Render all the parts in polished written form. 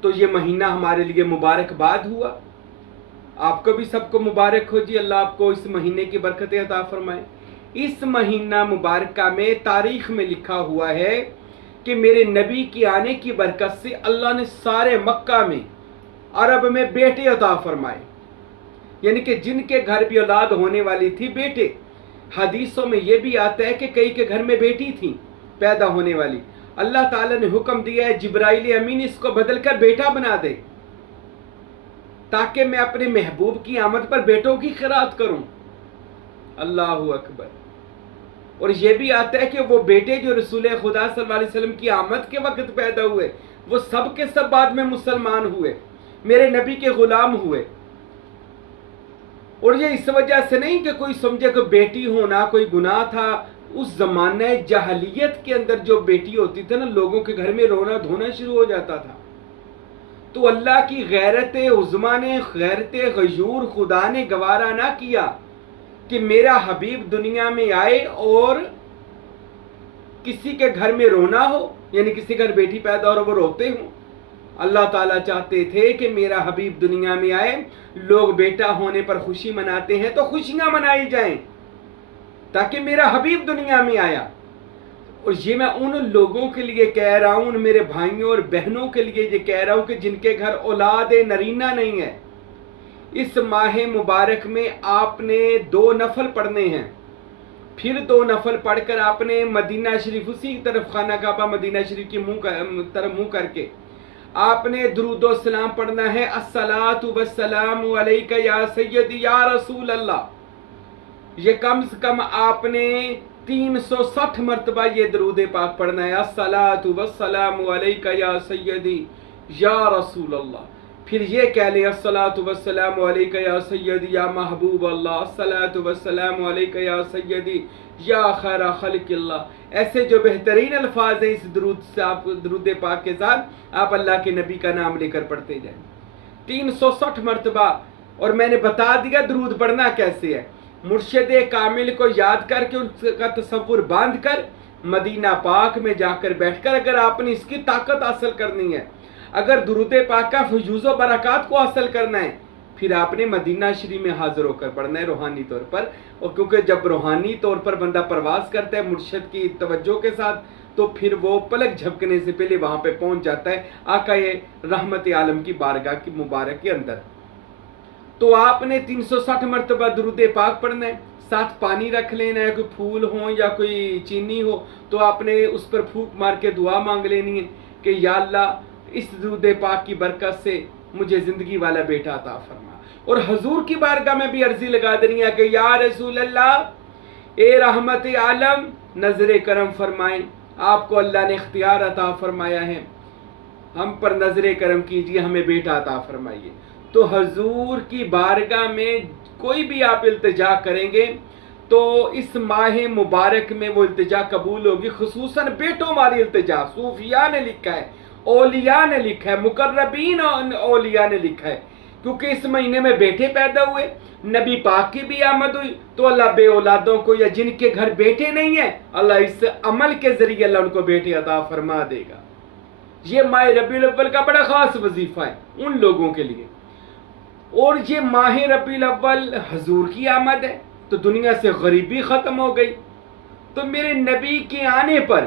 تو یہ مہینہ ہمارے لیے مبارکباد ہوا. آپ کو بھی سب کو مبارک ہو جی. اللہ آپ کو اس مہینے کی برکتیں عطا فرمائے. اس مہینہ مبارکہ میں تاریخ میں لکھا ہوا ہے کہ میرے نبی کی آنے کی برکت سے اللہ نے سارے مکہ میں، عرب میں بیٹے عطا فرمائے. یعنی کہ جن کے گھر بھی اولاد ہونے والی تھی بیٹے. حدیثوں میں یہ بھی آتا ہے کہ کئی کے گھر میں بیٹی تھی پیدا ہونے والی. اللہ تعالیٰ نے حکم دیا ہے جبرائیل امین اس کو بدل کر بیٹا بنا دے تاکہ میں اپنے محبوب کی آمد پر بیٹوں کی خیرات کروں. اللہ اکبر. اور یہ بھی آتا ہے کہ وہ بیٹے جو رسول خدا صلی اللہ علیہ وسلم کی آمد کے وقت پیدا ہوئے وہ سب کے سب بعد میں مسلمان ہوئے، میرے نبی کے غلام ہوئے. اور یہ اس وجہ سے نہیں کہ کوئی سمجھے کہ بیٹی ہونا کوئی گناہ تھا. اس زمانہ جاہلیت کے اندر جو بیٹی ہوتی تھی نا، لوگوں کے گھر میں رونا دھونا شروع ہو جاتا تھا. تو اللہ کی غیرت عظمیٰ نے، غیرت غیور خدا نے گوارا نہ کیا کہ میرا حبیب دنیا میں آئے اور کسی کے گھر میں رونا ہو، یعنی کسی گھر بیٹی پیدا ہو وہ روتے ہوں. اللہ تعالیٰ چاہتے تھے کہ میرا حبیب دنیا میں آئے، لوگ بیٹا ہونے پر خوشی مناتے ہیں تو خوشیاں منائی جائیں تاکہ میرا حبیب دنیا میں آیا. اور یہ میں ان لوگوں کے لیے کہہ رہا ہوں، ان میرے بھائیوں اور بہنوں کے لیے یہ کہہ رہا ہوں کہ جن کے گھر اولاد نرینہ نہیں ہے. اس ماہ مبارک میں آپ نے 2 نفل پڑھنے ہیں. پھر 2 نفل پڑھ کر آپ نے مدینہ شریف، اسی طرف خانہ کعبہ مدینہ شریف کی طرف منہ کر کے آپ نے درود و سلام پڑھنا ہے. الصلاۃ والسلام علیک یا سیدی یا رسول اللہ. یہ کم سے کم آپ نے 360 مرتبہ یہ درود پاک پڑھنا ہے. الصلاۃ والسلام علیک یا سیدی یا رسول اللہ. پھر یہ کہہ لیں الصلاۃ والسلام علیک یا سیدی یا محبوب اللہ، الصلاۃ والسلام علیک یا سیدی یا خیر خلق اللہ. ایسے جو بہترین الفاظ ہیں اس درود سے، آپ درود پاک کے ساتھ آپ اللہ کے نبی کا نام لے کر پڑھتے جائیں 360 مرتبہ. اور میں نے بتا دیا درود پڑھنا کیسے ہے. مرشد کامل کو یاد کر کے اس کا تصور باندھ کر مدینہ پاک میں جا کر بیٹھ کر اگر آپ نے اس کی طاقت حاصل کرنی ہے، اگر درود پاک کا فیوز و برکات کو حاصل کرنا ہے، پھر آپ نے مدینہ شریف میں حاضر ہو کر پڑھنا ہے روحانی طور پر. اور کیونکہ جب روحانی طور پر بندہ پرواز کرتا ہے مرشد کی توجہ کے ساتھ تو پھر وہ پلک جھپکنے سے پہلے وہاں پہ پہنچ جاتا ہے آقا رحمت عالم کی بارگاہ کی مبارک کے اندر. تو آپ نے 360 مرتبہ درود پاک پڑھنا ہے. ساتھ پانی رکھ لینا ہے، کوئی پھول ہو یا کوئی چینی ہو تو آپ نے اس پر پھونک مار کے دعا مانگ لینی ہے کہ یا اللہ اس درود پاک کی برکت سے مجھے زندگی والا بیٹا عطا فرما. اور حضور کی بارگاہ میں بھی عرضی لگا دینی ہے کہ یا رسول اللہ، اے رحمت عالم نظر کرم فرمائیں. آپ کو اللہ نے اختیار عطا فرمایا ہے، ہم پر نظر کرم کیجیے، ہمیں بیٹا عطا فرمائیے. تو حضور کی بارگاہ میں کوئی بھی آپ التجا کریں گے تو اس ماہ مبارک میں وہ التجا قبول ہوگی. خصوصاً بیٹوں والی التجا صوفیاء نے لکھا ہے، اولیاء نے لکھا ہے، مقربین اولیاء نے لکھا ہے. کیونکہ اس مہینے میں بیٹے پیدا ہوئے، نبی پاک کی بھی آمد ہوئی تو اللہ بے اولادوں کو یا جن کے گھر بیٹے نہیں ہیں اللہ اس عمل کے ذریعے اللہ ان کو بیٹے عطا فرما دے گا. یہ ماہ ربیع الاول کا بڑا خاص وظیفہ ہے ان لوگوں کے لیے. اور یہ ماہ ربیع الاول حضور کی آمد ہے تو دنیا سے غریبی ختم ہو گئی. تو میرے نبی کے آنے پر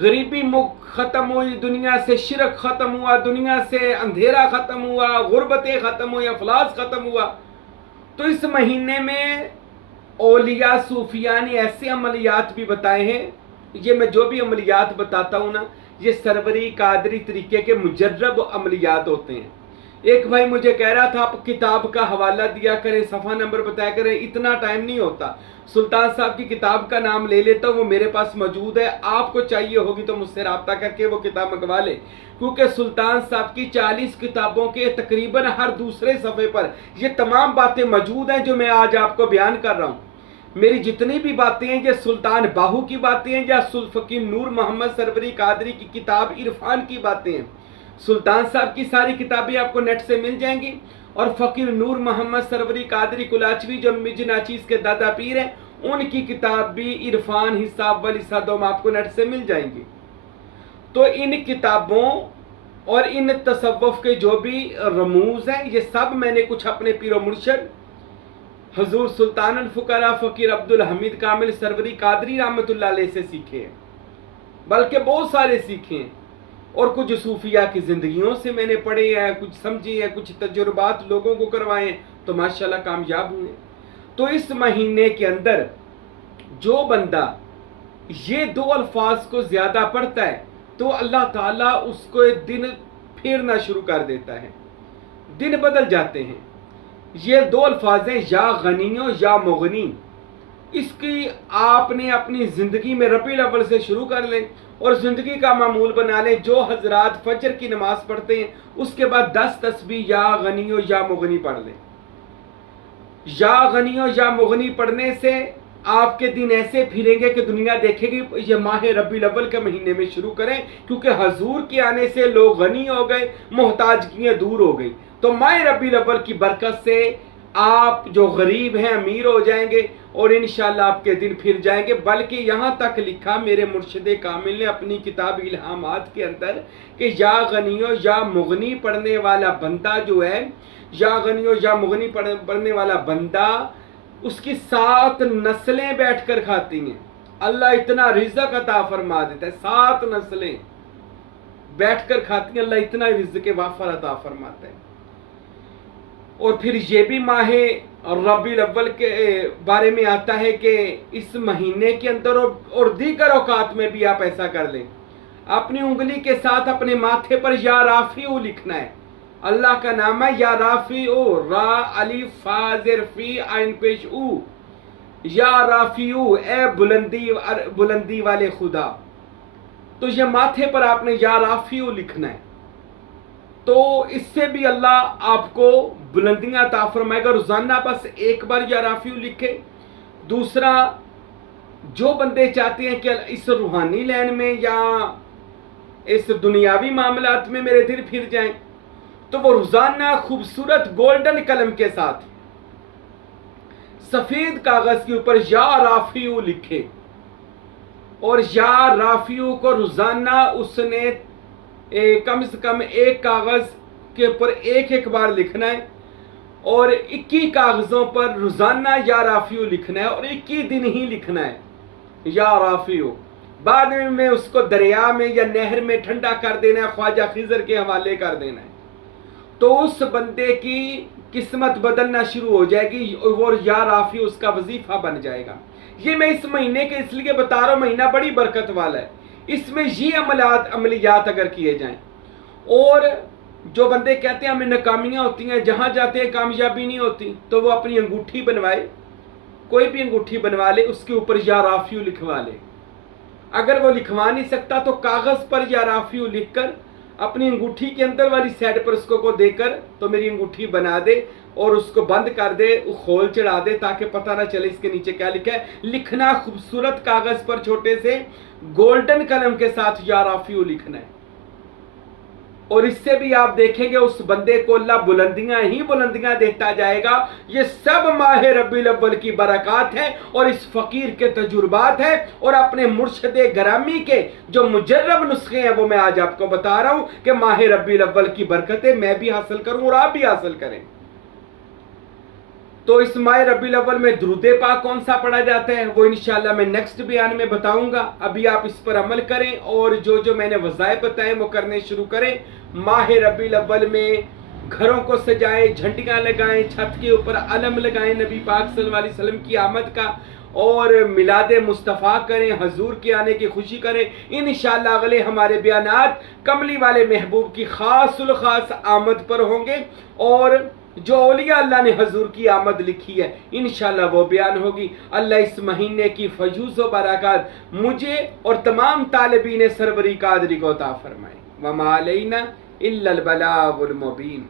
غریبی ختم ہوئی، دنیا سے شرک ختم ہوا، دنیا سے اندھیرا ختم ہوا، غربتیں ختم ہوئی، افلاس ختم ہوا. تو اس مہینے میں اولیاء صوفیاء نے ایسے عملیات بھی بتائے ہیں. یہ میں جو بھی عملیات بتاتا ہوں نا یہ سروری قادری طریقے کے مجرب عملیات ہوتے ہیں. ایک بھائی مجھے کہہ رہا تھا آپ کتاب کا حوالہ دیا کریں، صفحہ نمبر بتایا کریں. اتنا ٹائم نہیں ہوتا. سلطان صاحب کی کتاب کا نام لے لیتا ہوں، وہ میرے پاس موجود ہے. آپ کو چاہیے ہوگی تو مجھ سے رابطہ کر کے وہ کتاب منگوا لے، کیونکہ سلطان صاحب کی 40 کتابوں کے تقریباً ہر دوسرے صفحے پر یہ تمام باتیں موجود ہیں جو میں آج آپ کو بیان کر رہا ہوں. میری جتنی بھی باتیں ہیں یہ سلطان باہو کی باتیں ہیں یا فقیر نور محمد سروری قادری کی کتاب عرفان کی باتیں ہیں. سلطان صاحب کی ساری کتابیں آپ کو نیٹ سے مل جائیں گی، اور فقیر نور محمد سروری قادری کلاچوی جو مج ناچیز کے دادا پیر ہیں ان کی کتاب بھی عرفان حساب والی صدوں میں آپ کو نیٹ سے مل جائیں گی. تو ان کتابوں اور ان تصوف کے جو بھی رموز ہیں یہ سب میں نے کچھ اپنے پیر و مرشد حضور سلطان الفقراء فقیر عبدالحمید کامل سروری قادری رحمۃ اللہ علیہ سے سیکھے ہیں، بلکہ بہت سارے سیکھے ہیں، اور کچھ صوفیہ کی زندگیوں سے میں نے پڑھے ہیں، کچھ سمجھے ہیں، کچھ تجربات لوگوں کو کروائے ہیں، تو ماشاءاللہ کامیاب ہوئے۔ تو اس مہینے کے اندر جو بندہ یہ دو الفاظ کو زیادہ پڑھتا ہے تو اللہ تعالیٰ اس کو دن پھیرنا شروع کر دیتا ہے، دن بدل جاتے ہیں۔ یہ دو الفاظ ہیں، یا غنیو یا مغنی۔ اس کی آپ نے اپنی زندگی میں ربیع الاول سے شروع کر لیں اور زندگی کا معمول بنا لیں۔ جو حضرات فجر کی نماز پڑھتے ہیں اس کے بعد 10 تسبیح یا غنیو یا مغنی پڑھ لیں۔ یا غنیو یا مغنی پڑھنے سے آپ کے دن ایسے پھریں گے کہ دنیا دیکھے گی یہ ماہ ربیع الاول کے مہینے میں شروع کریں، کیونکہ حضور کے آنے سے لوگ غنی ہو گئے، محتاجگیاں دور ہو گئی۔ تو ماہ ربیع الاول کی برکت سے آپ جو غریب ہیں امیر ہو جائیں گے اور انشاءاللہ آپ کے دن پھر جائیں گے۔ بلکہ یہاں تک لکھا میرے مرشد کامل نے اپنی کتاب الہامات کے اندر کہ یا غنیو یا مغنی پڑھنے والا بندہ جو ہے، یا غنیو یا مغنی پڑھنے والا بندہ، اس کی 7 نسلیں بیٹھ کر کھاتی ہیں۔ اللہ اتنا رزق عطا فرما دیتا ہے، 7 نسلیں بیٹھ کر کھاتی ہیں، اللہ اتنا رزق وافر عطا فرماتا ہے۔ اور پھر یہ بھی ماہ ربیع الاول کے بارے میں آتا ہے کہ اس مہینے کے اندر اور دیگر اوقات میں بھی آپ ایسا کر لیں، اپنی انگلی کے ساتھ اپنے ماتھے پر یا رافعو لکھنا ہے۔ اللہ کا نام ہے یا رافعو، را الف فا زر فی عین پیش او، یا رافعو، اے بلندی والے خدا۔ تو یہ ماتھے پر آپ نے یا رافعو لکھنا ہے، تو اس سے بھی اللہ آپ کو بلندیاں عطا فرمائے گا۔ روزانہ بس ایک بار یا رافعو لکھے۔ دوسرا، جو بندے چاہتے ہیں کہ اس روحانی لین میں یا اس دنیاوی معاملات میں میرے دن پھر جائیں، تو وہ روزانہ خوبصورت گولڈن قلم کے ساتھ سفید کاغذ کے اوپر یا رافعو لکھے، اور یا رافعو کو روزانہ اس نے کم سے کم ایک کاغذ کے اوپر ایک بار لکھنا ہے، اور 21 کاغذوں پر روزانہ یا رافعو لکھنا ہے، اور 21 دن ہی لکھنا ہے یا رافعو۔ بعد میں اس کو دریا میں یا نہر میں ٹھنڈا کر دینا ہے، خواجہ خضر کے حوالے کر دینا ہے، تو اس بندے کی قسمت بدلنا شروع ہو جائے گی اور یا رافعو اس کا وظیفہ بن جائے گا۔ یہ میں اس مہینے کے اس لیے بتا رہا ہوں، مہینہ بڑی برکت والا ہے، اس میں یہ عملیات اگر کیے جائیں۔ اور جو بندے کہتے ہیں ہمیں ناکامیاں ہوتی ہیں، جہاں جاتے ہیں کامیابی نہیں ہوتی، تو وہ اپنی انگوٹھی بنوائے، کوئی بھی انگوٹھی بنوا لے، اس کے اوپر یا رافعو لکھوا لے۔ اگر وہ لکھوا نہیں سکتا تو کاغذ پر یا رافعو لکھ کر اپنی انگوٹھی کے اندر والی سائڈ پر اس کو دے کر تو میری انگوٹھی بنا دے اور اس کو بند کر دے، کھول چڑھا دے تاکہ پتہ نہ چلے اس کے نیچے کیا لکھا ہے۔ لکھنا خوبصورت کاغذ پر چھوٹے سے گولڈن قلم کے ساتھ یا رافعو لکھنا ہے، اور اس سے بھی آپ دیکھیں گے اس بندے کو اللہ بلندیاں ہی بلندیاں دیتا جائے گا۔ یہ سب ماہ ربیع الاول کی برکات ہے اور اس فقیر کے تجربات ہیں اور اپنے مرشد گرامی کے جو مجرب نسخے ہیں وہ میں آج آپ کو بتا رہا ہوں کہ ماہ ربیع الاول کی برکتیں میں بھی حاصل کروں اور آپ بھی حاصل کریں۔ تو اس ماہ ربیع الاول میں درود پاک کون سا پڑھا جاتا ہے وہ انشاءاللہ میں نیکسٹ بیان میں بتاؤں گا۔ ابھی آپ اس پر عمل کریں اور جو میں نے وظائف بتائے وہ کرنے شروع کریں۔ ماہ ربیع الاول میں گھروں کو سجائیں، جھنڈیاں لگائیں، چھت کے اوپر علم لگائیں نبی پاک صلی اللہ علیہ وسلم کی آمد کا، اور میلاد مصطفیٰ کریں، حضور کے آنے کی خوشی کریں۔ انشاءاللہ اگلے ہمارے بیانات کملی والے محبوب کی خاص الخاص آمد پر ہوں گے، اور جو اولیاء اللہ نے حضور کی آمد لکھی ہے انشاءاللہ وہ بیان ہوگی۔ اللہ اس مہینے کی فیوز و برکات مجھے اور تمام طالبین سروری قادری کو عطا فرمائے۔ وما علینا الا البلاغ المبین۔